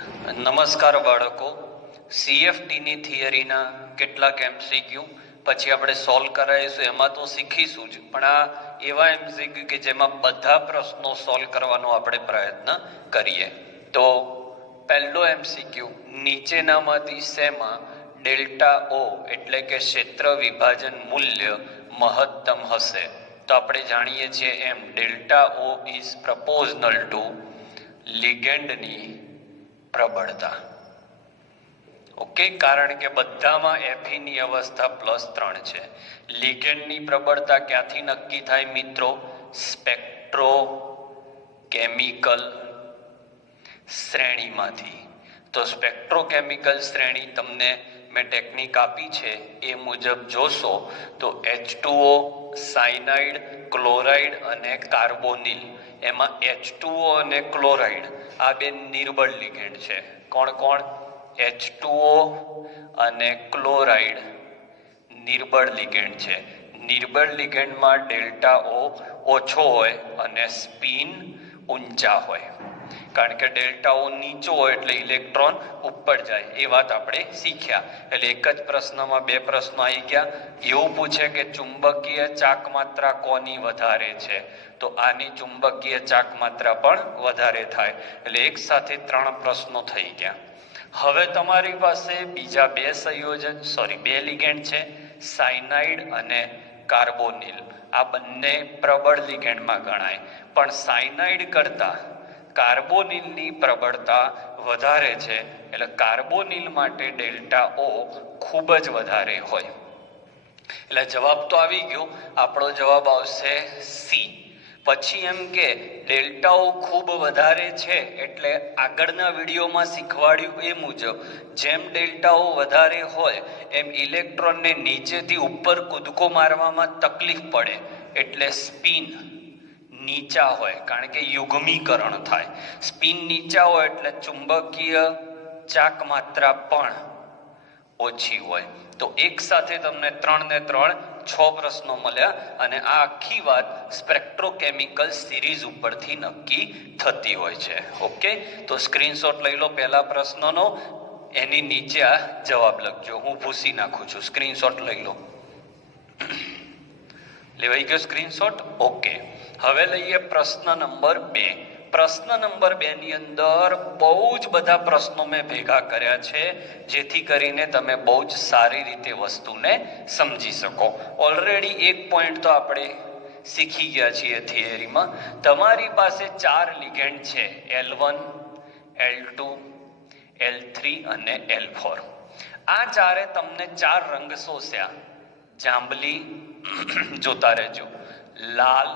નમસ્કાર બાળકો, સીએફટીની થિયરીના કેટલાક એમસીક્યુ પછી આપણે સોલ્વ કરાવીશું. એમાં તો શીખીશું જ, પણ આ એવા એમસીક્યુ કે જેમાં બધા પ્રશ્નો સોલ્વ કરવાનો આપણે પ્રયત્ન કરીએ. તો પહેલો એમસીક્યુ, નીચેનામાંથી શેમાં ડેલ્ટા ઓ એટલે કે ક્ષેત્ર વિભાજન મૂલ્ય મહત્તમ હશે? તો આપણે જાણીએ છીએ એમ delta O is proportional to લિગેન્ડની પ્રબળતા. ઓકે, કારણ કે બધામાં એફીની અવસ્થા +3 છે. લિગેન્ડની પ્રબળતા ક્યાંથી નક્કી થાય મિત્રો? સ્પેક્ટ્રોકેમિકલ શ્રેણીમાંથી. તો સ્પેક્ટ્રોકેમિકલ શ્રેણી તમને મેં ટેકનિક આપી છે એ મુજબ જોશો તો H2O, સાયનાઇડ, ક્લોરાઇડ અને કાર્બોનિલ, એમાં H2O અને ક્લોરાઇડ આ બે નિર્બળ લિગેન્ડ છે. કોણ કોણ? H2O અને ક્લોરાઇડ નિર્બળ લિગેન્ડ છે. નિર્બળ લિગેન્ડમાં ડેલ્ટા ઓ ઓછો હોય અને સ્પિન ઊંચા હોય. કારણ કે ડેલ્ટા ઓ નીચો હોય એટલે ઇલેક્ટ્રોન ઉપર જાય, એ વાત આપણે શીખ્યા. એટલે એક જ પ્રશ્નમાં બે પ્રશ્નો આવી ગયા. એવું પૂછે કે ચુંબકીય ચાક માત્રા કોની વધારે છે? તો આની ચુંબકીય ચાક માત્રા પણ વધારે થાય. એટલે એક સાથે 3 પ્રશ્નો થઈ ગયા. હવે તમારી પાસે બીજા બે લિગેન્ડ છે, સાયનાઇડ અને કાર્બોનિલ. આ બંને પ્રબળ લિગેન્ડમાં ગણાય, પણ સાયનાઇડ કરતા કાર્બોનિલની પ્રબળતા વધારે છે. એટલે કાર્બોનિલ માટે ડેલ્ટા ઓ ખૂબ જ વધારે હોય. એટલે જવાબ તો આવી ગયો, આપણો જવાબ આવશે સી. પછી એમ કે ડેલ્ટા ઓ ખૂબ વધારે છે એટલે આગળના વિડીયોમાં શીખવાડ્યું એ મુજબ જેમ ડેલ્ટા ઓ વધારે હોય એમ ઇલેક્ટ્રોનને નીચેથી ઉપર કૂદકો મારવામાં તકલીફ પડે, એટલે સ્પિન નીચા હોય, કારણ કે યુગ્મીકરણ થાય. સ્પિન નીચા હોય એટલે ચુંબકીય ચાક માત્રા પણ ઓછી હોય. તો એક સાથે તમને 3 ને 3 6 પ્રશ્નો મળ્યા, અને આ આખી વાત સ્પેક્ટ્રોકેમિકલ સિરીઝ ઉપરથી નક્કી થતી હોય છે. ઓકે, તો સ્ક્રીનશોટ લઈ લો પહેલા પ્રશ્નનો, એની નીચે આ જવાબ લખજો. હું ભૂસી નાખું છું, સ્ક્રીનશોટ લઈ લો. લેવાઈ ગયો સ્ક્રીનશોટ? ઓકે, હવે લઈએ પ્રશ્ન નંબર 2. પ્રશ્ન નંબર 2 ની અંદર બહુ જ બધા પ્રશ્નો મેં ભેગા કર્યા છે, જેથી કરીને તમે બહુ જ સારી રીતે વસ્તુને સમજી શકો. ઓલરેડી એક પોઈન્ટ તો આપણે શીખી ગયા છીએ થિયરીમાં. તમારી પાસે 4 લિગેન્ડ છે, L1, L2, L3 અને L4. આ ચારે તમને 4 રંગ શોષ્યા. જાંબલી જોતા રહેજો, લાલ,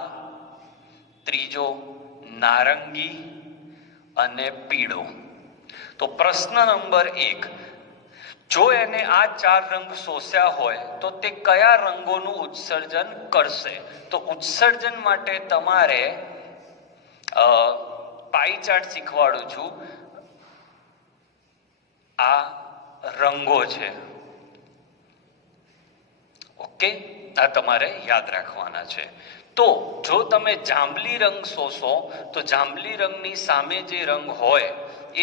ત્રીજો નારંગી અને પીળો. તો પ્રશ્ન નંબર 1, જો એને આ 4 રંગ શોષ્યા હોય તો તે કયા રંગોનું ઉત્સર્જન કરશે? તો ઉત્સર્જન માટે તમારે પાઈ ચાર્ટ શીખવાડું છું. આ રંગો છે. ઓકે, આ તમારે યાદ રાખવાના છે. તો જો તમે જાંબલી રંગ શોષો તો જાંબલી રંગની સામે જે રંગ હોય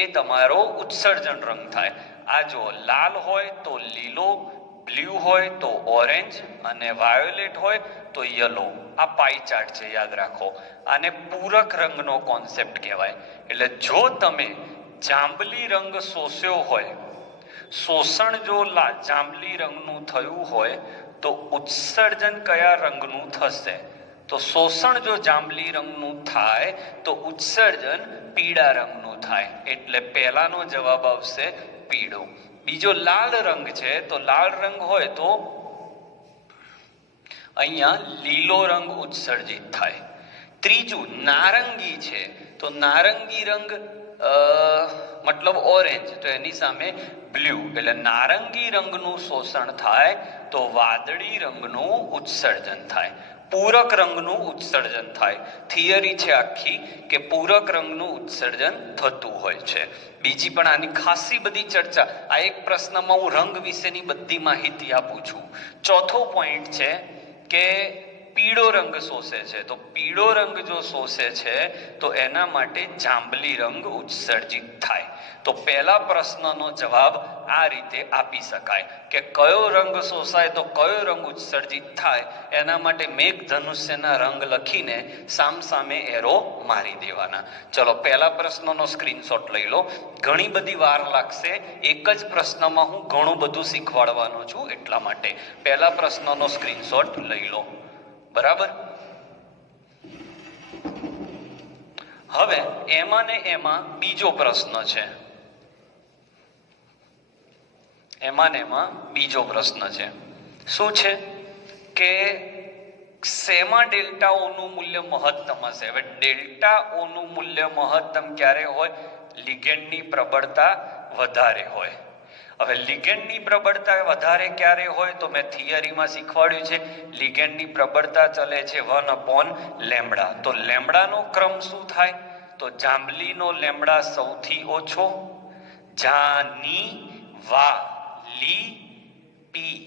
એ તમારો ઉત્સર્જન રંગ થાય. આ જો લાલ હોય તો લીલો, બ્લુ હોય તો ઓરેન્જ અને વાયોલેટ હોય તો યલો. આ પાઈ ચાર્ટ છે, યાદ રાખો. આને પૂરક રંગનો કોન્સેપ્ટ કહેવાય. એટલે જો તમે જાંબલી રંગ શોષ્યો હોય, શોષણ જો જાંબલી રંગનું થયું હોય તો ઉત્સર્જન કયા રંગનું થશે? તો શોષણ જો જાંબલી રંગનું થાય તો ઉત્સર્જન પીળા રંગનું થાય. એટલે પહેલાનો જવાબ આવશે પીળો. બીજો લાલ રંગ છે, તો લાલ રંગ હોય તો અહીંયા લીલો રંગ ઉત્સર્જિત થાય. ત્રીજું નારંગી છે, તો નારંગી રંગ મતલબ ઓરેન્જ, તો એની સામે બ્લુ. એટલે નારંગી રંગનું શોષણ થાય તો વાદળી રંગનું ઉત્સર્જન થાય, પૂરક રંગનું ઉત્સર્જન થાય. થિયરી છે આખી કે પૂરક રંગનું ઉત્સર્જન થતું હોય છે. બીજી પણ આની ખાસી બધી ચર્ચા, આ એક પ્રશ્નમાં હું રંગ વિશેની બધી માહિતી આપું છું. ચોથો પોઈન્ટ છે કે P પીળો રંગ શોષે છે. તો પીળો રંગ જો શોષે છે તો એના માટે જાંબલી રંગ ઉત્સર્જિત થાય. તો પહેલા પ્રશ્નનો જવાબ આ રીતે આપી શકાય કે કયો રંગ શોષાય તો કયો રંગ ઉત્સર્જિત થાય. એના માટે મેઘધનુષ્યના રંગ લખીને સામસામે એરો મારી દેવાના. ચલો પહેલા પ્રશ્નનો સ્ક્રીનશોટ લઈ લો. ઘણી બધી વાર લાગશે, એક જ પ્રશ્નમાં હું ઘણું બધું શીખવાડવાનો છું, એટલા માટે પહેલા પ્રશ્નનો સ્ક્રીનશોટ લઈ લો. બરાબર. હવે એમાં ને એમાં બીજો પ્રશ્ન છે. એમાં બીજો પ્રશ્ન છે. શું છે કે શેમાં ડેલ્ટા ઓ નું મૂલ્ય મહત્તમ હશે? હવે ડેલ્ટા ઓ નું મૂલ્ય મહત્તમ ક્યારે હોય? લિગેન્ડની પ્રબળતા વધારે હોય. હવે લિગેન્ડની પ્રબળતા વધારે ક્યારે હોય? તો મેં થિયરીમાં શીખવાડ્યું છે, લિગેન્ડની પ્રબળતા ચલે છે 1/λ. તો લેમ્ડાનો ક્રમ શું થાય? તો જાંબલીનો લેમ્ડા સૌથી ઓછો, જાની વા લી પી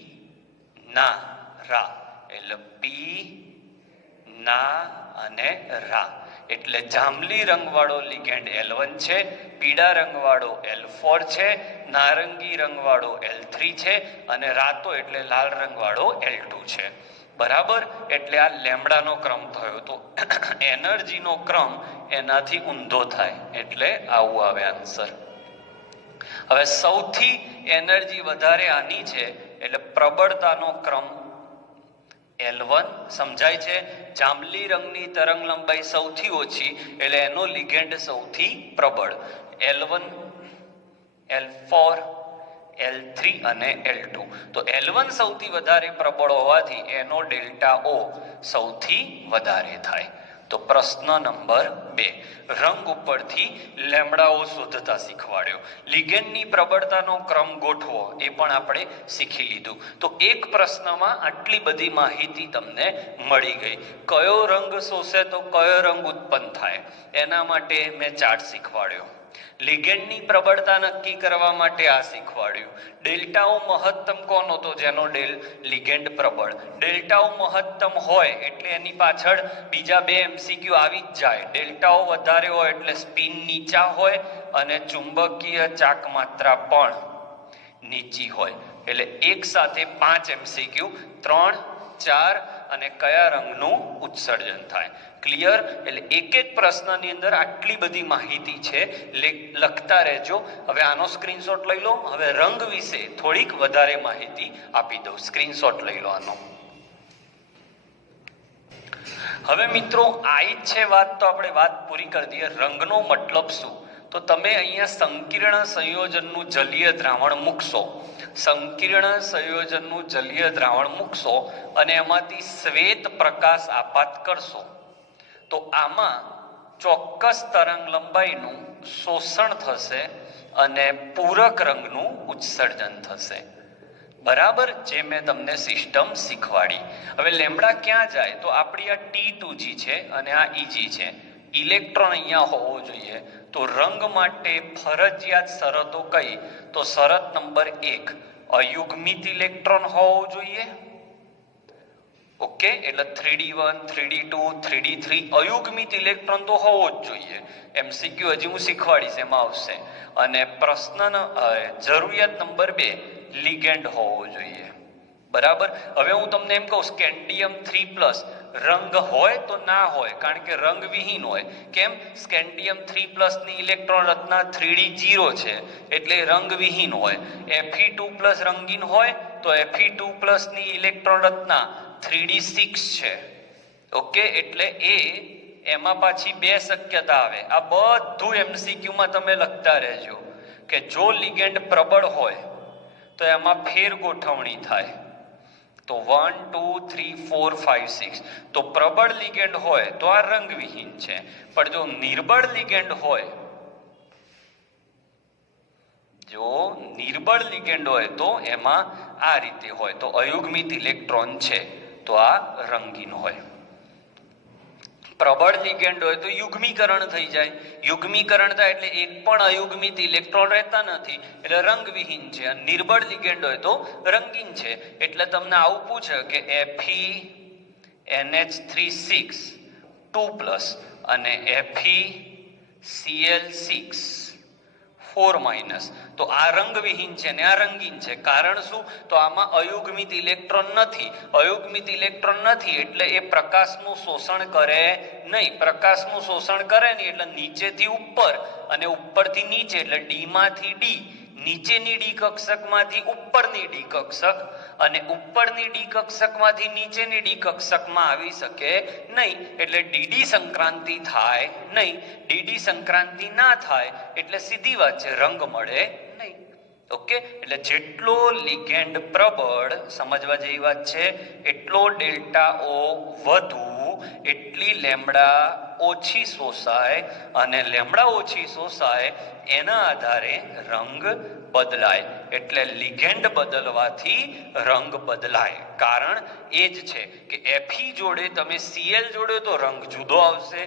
ના રા, એટલે પી ના અને રા, એટલે જાંબલી રંગવાળો લિગેન્ડ L1 છે, પીળા રંગવાળો L4 છે, નારંગી રંગવાળો L3 છે અને રાતો એટલે લાલ રંગવાળો L2 છે. બરાબર. એટલે આ લેમ્ડાનો ક્રમ થયો. તો એનર્જીનો ક્રમ એનાથી ઊંધો થાય, એટલે આવું આવે આન્સર. હવે સૌથી એનર્જી વધારે આની છે એટલે પ્રબળતાનો ક્રમ L1. સમજાય છે? જાંબલી રંગની તરંગ લંબાઈ સૌથી ઓછી એટલે એનો લિગેન્ડ સૌથી પ્રબળ. L1, L4, L3 અને L2. તો L1 સૌથી વધારે પ્રબળ હોવાથી એનો ડેલ્ટા ઓ સૌથી વધારે થાય. તો પ્રશ્ન નંબર 2 રંગ ઉપરથી લેમ્ડાઓ શોધતા શીખવાડ્યો. લિગેન્ડની પ્રબળતાનો ક્રમ ગોઠવો એ પણ આપણે શીખી લીધું. તો એક પ્રશ્નમાં આટલી બધી માહિતી તમને મળી ગઈ. કયો રંગ શોષે તો કયો રંગ ઉત્પન્ન થાય એના માટે મેં ચાર્ટ શીખવાડ્યો. લિગેન્ડની પ્રબળતા નક્કી કરવા માટે આ શીખવાડ્યું. ડેલ્ટાઓ મહત્તમ કોનો? તો જેનો લિગેન્ડ પ્રબળ. ડેલ્ટાઓ મહત્તમ હોય એટલે એની પાછળ બીજા 2 MCQ આવી જ જાય. ડેલ્ટાઓ વધારે હોય એટલે સ્પિન નીચા હોય અને ચુંબકીય ચાક માત્રા પણ નીચી હોય. એટલે એક સાથે 5 MCQ, 3, 4 અને કયા રંગનું ઉત્સર્જન થાય. ક્લિયર? એટલે એક એક પ્રશ્નની અંદર આટલી બધી માહિતી છે, લખતા રહેજો. હવે આનો સ્ક્રીનશોટ લઈ લો. હવે રંગ વિશે થોડીક વધારે માહિતી આપી દઉં. સ્ક્રીનશોટ લઈ લો આનો. હવે મિત્રો આ જ છે વાત, તો આપણે વાત પૂરી કરી દઈએ. રંગનો મતલબ શું? તો તમે અહીંયા સંકીર્ણ સંયોજનનું જલીય દ્રાવણ મૂકશો, સંકીર્ણ સંયોજનનું જલીય દ્રાવણ મૂકશો અને એમાંથી શ્વેત પ્રકાશ આપાત કરશો તો આમાં ચોક્કસ તરંગ લંબાઈનું શોષણ થશે અને પૂરક રંગનું ઉત્સર્જન થશે. બરાબર, જે મેં તમને સિસ્ટમ શીખવાડી. હવે લેમ્ડા ક્યાં જાય? તો આપણી આ T2G છે અને આ Eg છે. ઇલેક્ટ્રોન અહીંયા હોવો જોઈએ. તો રંગ માટે ફરજિયાત શરતો કઈ? તો શરત નંબર 1 અયુગ્મિત ઇલેક્ટ્રોન હોવો જોઈએ. ઓકે, એટલે 3D1, 3D2, 3D3 અયુગ્મિત ઇલેક્ટ્રોન તો હોવો જ જોઈએ. MCQ હજી હું શીખવાડીશ, એમાં આવશે. અને પ્રશ્ન જરૂરિયાત નંબર 2 લિગેન્ડ હોવો જોઈએ. બરાબર. હવે હું તમને એમ કહું સ્કેન્ડિયમ 3+ રંગ હોય તો ના હોય, કારણ કે રંગ વિહીન હોય. કેમ? સ્કેન્ડિયમ 3+ ની ઇલેક્ટ્રોન રચના 3D0 છે એટલે રંગ વિહીન હોય. Fe2+ રંગીન હોય તો Fe2+ ની ઇલેક્ટ્રોન રચના 3D6 છે. ઓકે, એટલે એમાં પાછી 2 શક્યતા આવે. આ બધું MCQ માં તમે લખતા રહેજો કે જો લિગેન્ડ પ્રબળ હોય તો એમાં ફેર ગોઠવણી થાય. તો 1, 2, 3, 4, 5, 6 તો પ્રબળ લિગેન્ડ હોય તો આ રંગવિહીન છે. પણ જો નિર્બળ લિગેન્ડ હોય, જો નિર્બળ લિગેન્ડ હોય તો એમાં આ રીતે હોય. તો અયુગ્મિત ઇલેક્ટ્રોન છે તો આ રંગીન હોય. પ્રબળ લિગેન્ડ હોય તો યુગ્મીકરણ થઈ જાય. યુગ્મીકરણ થાય એટલે એક પણ અયુગ્મિત ઇલેક્ટ્રોન રહેતા નથી એટલે રંગવિહીન છે. અને નિર્બળ લિગેન્ડ હોય તો રંગીન છે. એટલે તમને આવું પૂછે કે Fe, NH3 2+ અને FeCl6 4-. તો આ રંગવિહીન છે ને આ રંગીન છે. કારણ શું? તો આમાં અયુગ્મિત ઇલેક્ટ્રોન નથી. અયુગ્મિત ઇલેક્ટ્રોન નથી એટલે એ પ્રકાશનું શોષણ કરે નહીં. પ્રકાશનું શોષણ કરે નહીં એટલે નીચેથી ઉપર અને ઉપરથી નીચે એટલે ડી માંથી ડી, નીચેની ડી કક્ષકમાંથી ઉપરની ડી કક્ષક અને ઉપરની ડી કક્ષકમાંથી નીચેની ડી કક્ષકમાં આવી શકે નહીં. એટલે ડીડી સંક્રાંતિ થાય નહીં. ડીડી સંક્રાંતિ ના થાય એટલે સીધી વાત છે, રંગ મળે નહીં. ઓકે, એટલે જેટલો લિગેન્ડ પ્રબળ, સમજવા જેવી વાત છે, એટલો ડેલ્ટા ઓ વધુ એટલી લેમ્ડા ઓછી શોષાય અને લેમ્ડા ઓછી શોષાય એના આધારે રંગ બદલાય. એટલે લિગેન્ડ બદલવાથી રંગ બદલાય. કારણ એ જ છે કે Fe જોડે તમે Cl જોડે તો રંગ જુદો આવશે.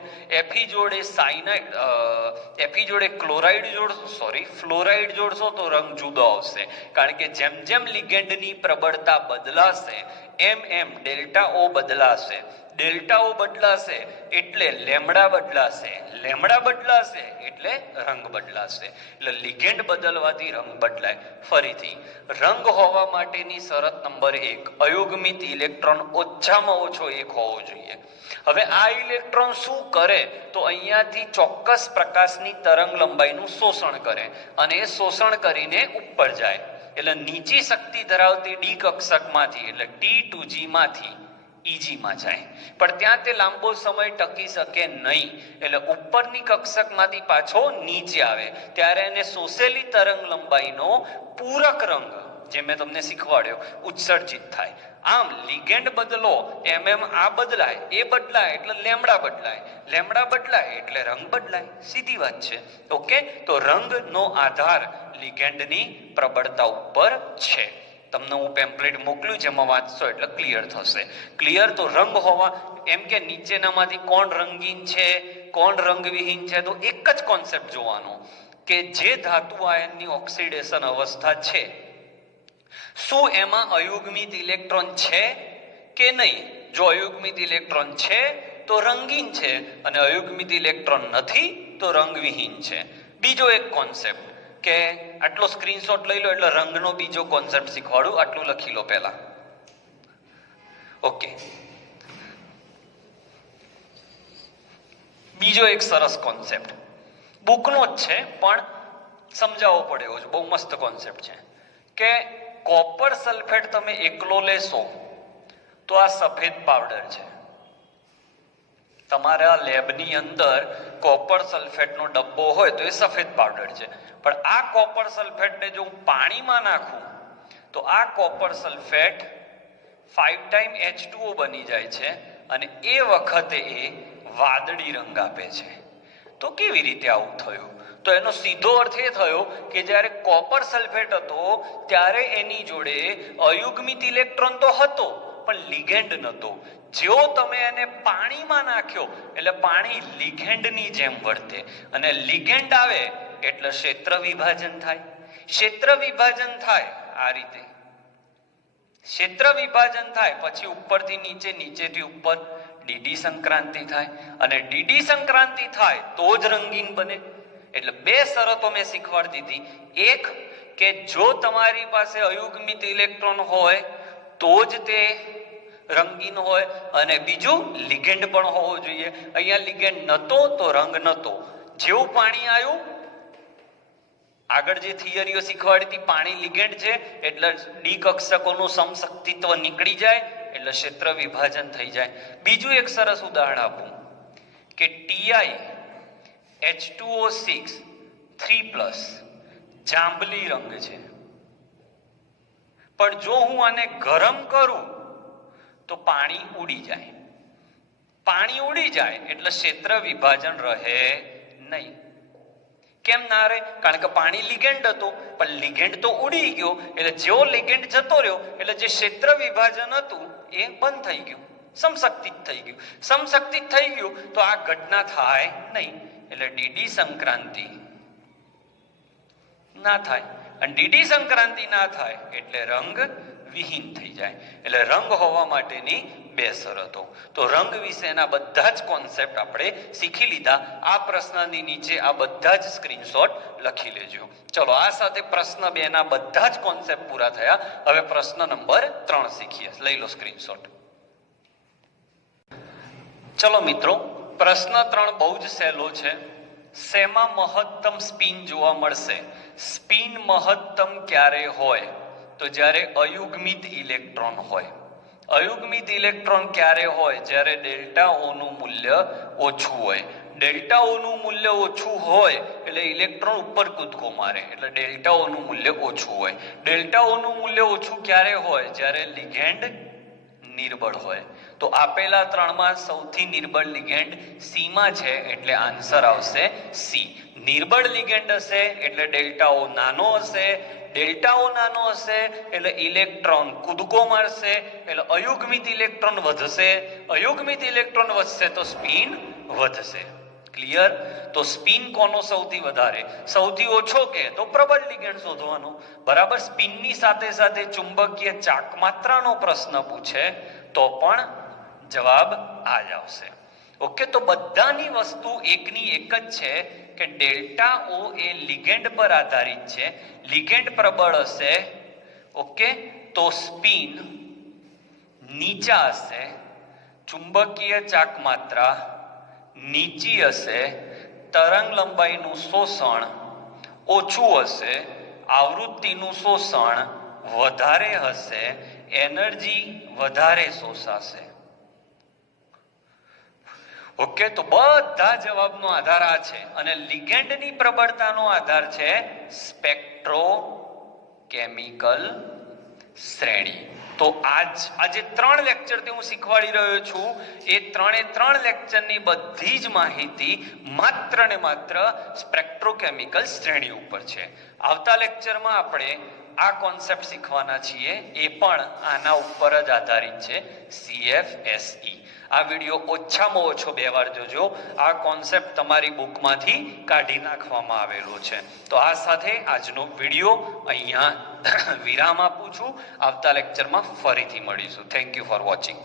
Fe જોડે Fe જોડે ફ્લોરાઇડ જોડશો તો રંગ જુદો આવશે. કારણ કે જેમ જેમ લિગેન્ડની પ્રબળતા બદલાશે એમ એમ ડેલ્ટા ઓ બદલાશે. ડેલ્ટા ઓ બદલાશે એટલે લેમ્ડા બદલાશે. લેમ્ડા બદલાશે એટલે રંગ બદલાશે. એટલે લિગેન્ડ બદલવાથી રંગ બદલાય. ફરીથી, રંગ હોવા માટેની શરત નંબર 1, અયુગ્મિત ઇલેક્ટ્રોન ઓછામાં ઓછો 1 હોવો જોઈએ. હવે આ ઇલેક્ટ્રોન શું કરે? તો અહીંયાથી ચોક્કસ પ્રકાશની તરંગ લંબાઈનું શોષણ કરે અને એ શોષણ કરીને ઉપર જાય. એટલે નીચી શક્તિ ધરાવતી ડી કક્ષકમાંથી એટલે T2G માંથી EG માં જાય. પણ ત્યાં તે લાંબો સમય ટકી શકે નહીં. એટલે ઉપરની કક્ષકમાંથી પાછો નીચે આવે ત્યારે એને શોષેલી તરંગ લંબાઈનો પૂરક રંગ, જે મેં તમને શીખવાડ્યો, ઉત્સર્જિત થાય. આમ લિગેન્ડ બદલો એમ એમ આ બદલાય, એ બદલાય એટલે લેમ્ડા બદલાય, લેમ્ડા બદલાય એટલે રંગ બદલાય. સીધી વાત છે. ઓકે, તો રંગનો આધાર લિગેન્ડની પ્રબળતા ઉપર છે. તમને હું પેમ્પલેટ મોકલ્યું છે, એમાં વાંચશો એટલે ક્લિયર થશે. ક્લિયર? તો રંગ હોવા, એમ કે નીચેનામાંથી કોણ રંગીન છે, કોણ રંગવિહીન છે, તો એક જ કોન્સેપ્ટ જોવાનો કે જે ધાતુ આયનની ઓક્સિડેશન અવસ્થા છે, શું એમાં અયુગ્મિત ઇલેક્ટ્રોન છે કે નહીં? જો અયુગ્મિત ઇલેક્ટ્રોન છે તો રંગીન છે અને અયુગ્મિત ઇલેક્ટ્રોન નથી તો રંગવિહીન છે. બીજો એક કોન્સેપ્ટ કે આટલો સ્ક્રીનશોટ લઈ લો એટલે રંગનો બીજો કોન્સેપ્ટ શીખવાડું. આટલું લખી લો પહેલા. ઓકે, બીજો એક સરસ કોન્સેપ્ટ બુકનો જ છે પણ સમજાવવો પડે એવો છે, બહુ મસ્ત કોન્સેપ્ટ છે કે કોપર સલ્ફેટ તમે એકલો લેશો તો આ સફેદ પાવડર છે. તમારા લેબની અંદર કોપર સલ્ફેટનો ડબ્બો હોય તો એ સફેદ પાવડર છે. પણ આ કોપર સલ્ફેટને જો હું પાણીમાં નાખું તો આ કોપર સલ્ફેટ 5 H2O બની જાય છે અને એ વખતે એ વાદળી રંગ આપે છે. તો કેવી રીતે આવું થયું? તો એનો સીધો અર્થ એ થયો કે જ્યારે કોપર સલ્ફેટ હતો ત્યારે એની જોડે અયુગ્મિત ઇલેક્ટ્રોન તો હતો પણ લિગેન્ડ નહોતો. જેવો તમે એને પાણીમાં નાખ્યો એટલે પાણી લિગેન્ડની જેમ વર્તે અને લિગેન્ડ આવે એટલે ક્ષેત્ર વિભાજન થાય. ક્ષેત્ર વિભાજન થાય આ રીતે, ક્ષેત્ર વિભાજન થાય પછી ઉપરથી નીચે, નીચેથી ઉપર ડીડી સંક્રાંતિ થાય અને ડીડી સંક્રાંતિ થાય તો જ રંગીન બને. એટલે બે શરતો મેં શીખવાડી દીધી. એક કે જો તમારી પાસે અયુગ્મિત ઇલેક્ટ્રોન હોય તો જ તે રંગીન હોય અને બીજું લિગેન્ડ પણ હોવો જોઈએ. અહીંયા લિગેન્ડ નહોતો તો રંગ નહોતો. જેવું પાણી આવ્યું, આગળ જે થિયરીઓ શીખવાડી હતી, પાણી લિગેન્ડ છે એટલે ડી કક્ષકોનું સમશક્તિત્વ નીકળી જાય એટલે ક્ષેત્ર વિભાજન થઈ જાય. બીજું એક સરસ ઉદાહરણ આપું કે TiH2O6 3+ જાંબલી રંગ છે પણ જો હું આને ગરમ કરું તો પાણી ઉડી જાય. પાણી ઉડી જાય એટલે ક્ષેત્ર વિભાજન રહે નહીં. કેમ ના રહે? કારણ કે પાણી લિગેન્ડ હતો પણ લિગેન્ડ તો ઉડી ગયો એટલે જેવો લિગેન્ડ જતો રહ્યો એટલે જે ક્ષેત્ર વિભાજન હતું એ બંધ થઈ ગયું, સમશક્તિત થઈ ગયું. સમશક્તિત થઈ ગયું તો આ ઘટના થાય નહીં એટલે ડીડી સંક્રાંતિ ના થાય અને ડીડી સંક્રાંતિ ના થાય એટલે રંગ વિહીન થઈ જાય. એટલે રંગ હોવા માટેની બે શરતો. તો રંગ વિશેના બધા જ કોન્સેપ્ટ આપણે શીખી લીધા. આ પ્રશ્નની નીચે આ બધા જ સ્ક્રીનશોટ લખી લેજો. ચલો, આ સાથે પ્રશ્ન 2 ના બધા જ કોન્સેપ્ટ પૂરા થયા. હવે પ્રશ્ન નંબર 3 શીખીએ. લઈ લો સ્ક્રીનશોટ. ચલો મિત્રો, પ્રશ્ન 3 બહુ જ સહેલો છે. શેમાં મહત્તમ સ્પિન જોવા મળશે? સ્પિન મહત્તમ ક્યારે હોય? તો જ્યારે અયુગ્મિત ઇલેક્ટ્રોન હોય. અયુગ્મિત ઇલેક્ટ્રોન ક્યારે હોય? જ્યારે ડેલ્ટા ઓ નું મૂલ્ય ઓછું હોય. ડેલ્ટા ઓ નું મૂલ્ય ઓછું હોય એટલે ઇલેક્ટ્રોન ઉપર કૂદકો મારે, એટલે ડેલ્ટા ઓ નું મૂલ્ય ઓછું હોય. ડેલ્ટા ઓ નું મૂલ્ય ઓછું ક્યારે હોય? જ્યારે લિગેન્ડ નિર્બળ હોય. તો આપેલા 3 માં સૌથી નિર્બળ લિગેન્ડ સી માં છે, એટલે આન્સર આવશે સી. નિર્બળ લિગેન્ડ હશે એટલે ડેલ્ટા ઓ નાનો હશે. ડેલ્ટા ઓ નાનો હશે એટલે ઇલેક્ટ્રોન કૂદકો મારશે, એટલે અયુગ્મિત ઇલેક્ટ્રોન વધશે. અયુગ્મિત ઇલેક્ટ્રોન વધશે તો સ્પિન વધશે. ક્લિયર? તો સ્પિન કોનો સૌથી વધારે? સૌથી ઓછો કે તો પ્રબળ લિગેન્ડ શોધવાનો. બરાબર. સ્પિનની સાથે સાથે ચુંબકીય ચાકમાત્રાનો પ્રશ્ન પૂછે તો પણ જવાબ આ જ આવશે. ઓકે, તો બધાની વસ્તુ એકની એક જ છે કે ડેલ્ટા ઓ એ લિગેન્ડ પર આધારિત છે. લિગેન્ડ પ્રબળ હશે, ઓકે, તો સ્પિન નીચા હશે. ચુંબકીય ચાકમાત્રા નીચી હશે. તરંગ લંબાઈનું શોષણ ઓછું હશે. આવૃત્તિનું શોષણ વધારે હશે. એનર્જી વધારે શોષાશે. ઓકે, તો બધા જવાબનો આધાર આ છે. અને લિગેન્ડની પ્રબળતાનો આધાર છે સ્પેક્ટ્રોકેમિકલ શ્રેણી. તો આજે 3 લેક્ચરથી હું શીખવાડી રહ્યો છું. એ 3 લેક્ચરની બધી જ માહિતી માત્ર ને માત્ર સ્પેક્ટ્રોકેમિકલ શ્રેણી ઉપર છે. આવતા લેક્ચરમાં આપણે આ કોન્સેપ્ટ શીખવાના છીએ, એ પણ આના ઉપર જ આધારિત છે, CFSE. આ વિડીયો ઓછામાં ઓછો 2 વાર જોજો. આ કોન્સેપ્ટ તમારી બુકમાંથી કાઢી નાખવામાં આવેલો છે. તો આ સાથે આજનો વિડીયો અહીંયા વિરામ આપું છું. આવતા લેક્ચરમાં ફરીથી મળીશું. Thank you for watching.